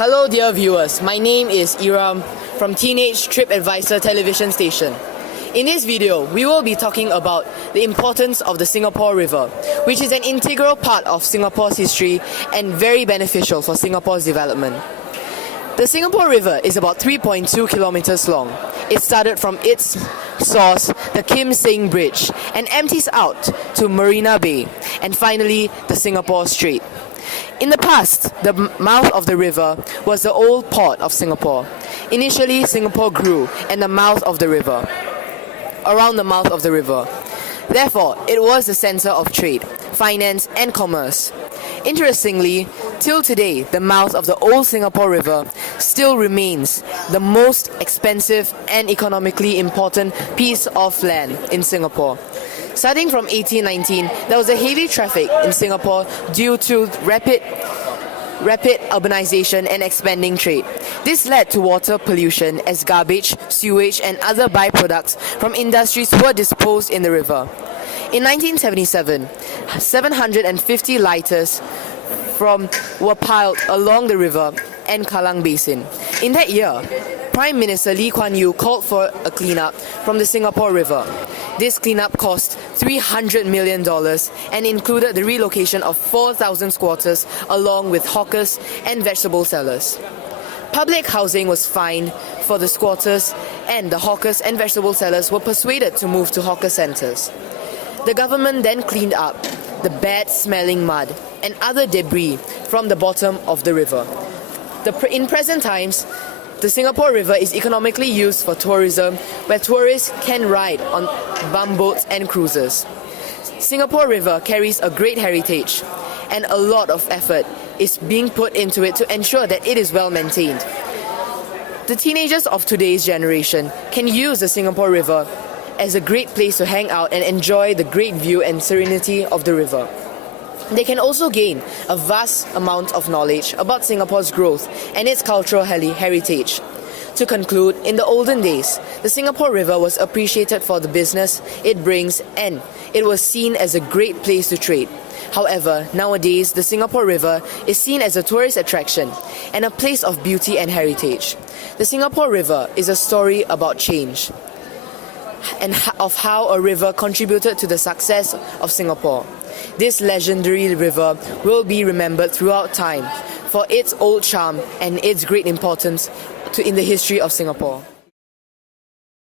Hello dear viewers, my name is Eram from Teenage Trip Advisor television station. In this video, we will be talking about the importance of the Singapore River, which is an integral part of Singapore's history and very beneficial for Singapore's development. The Singapore River is about 3.2 kilometers long. It started from its source, the Kim Seng Bridge, and empties out to Marina Bay, and finally the Singapore Strait. In the past, the mouth of the river was the old port of Singapore. Initially, Singapore grew around the mouth of the river. Therefore, it was the center of trade, finance, and commerce. Interestingly, till today, the mouth of the old Singapore River still remains the most expensive and economically important piece of land in Singapore. Starting from 1819, there was a heavy traffic in Singapore due to rapid urbanization and expanding trade. This led to water pollution as garbage, sewage, and other byproducts from industries were disposed in the river. In 1977, 750 lighters were piled along the river and Kallang Basin. In that year, Prime Minister Lee Kuan Yew called for a cleanup from the Singapore River. This cleanup cost $300 million and included the relocation of 4,000 squatters along with hawkers and vegetable sellers. Public housing was fined for the squatters, and the hawkers and vegetable sellers were persuaded to move to hawker centres. The government then cleaned up the bad-smelling mud and other debris from the bottom of the river. In present times, the Singapore River is economically used for tourism, where tourists can ride on bumboats and cruises. Singapore River carries a great heritage, and a lot of effort is being put into it to ensure that it is well maintained. The teenagers of today's generation can use the Singapore River as a great place to hang out and enjoy the great view and serenity of the river. They can also gain a vast amount of knowledge about Singapore's growth and its cultural heritage. To conclude, in the olden days, the Singapore River was appreciated for the business it brings, and it was seen as a great place to trade. However, nowadays, the Singapore River is seen as a tourist attraction and a place of beauty and heritage. The Singapore River is a story about change and of how a river contributed to the success of Singapore. This legendary river will be remembered throughout time for its old charm and its great importance in the history of Singapore.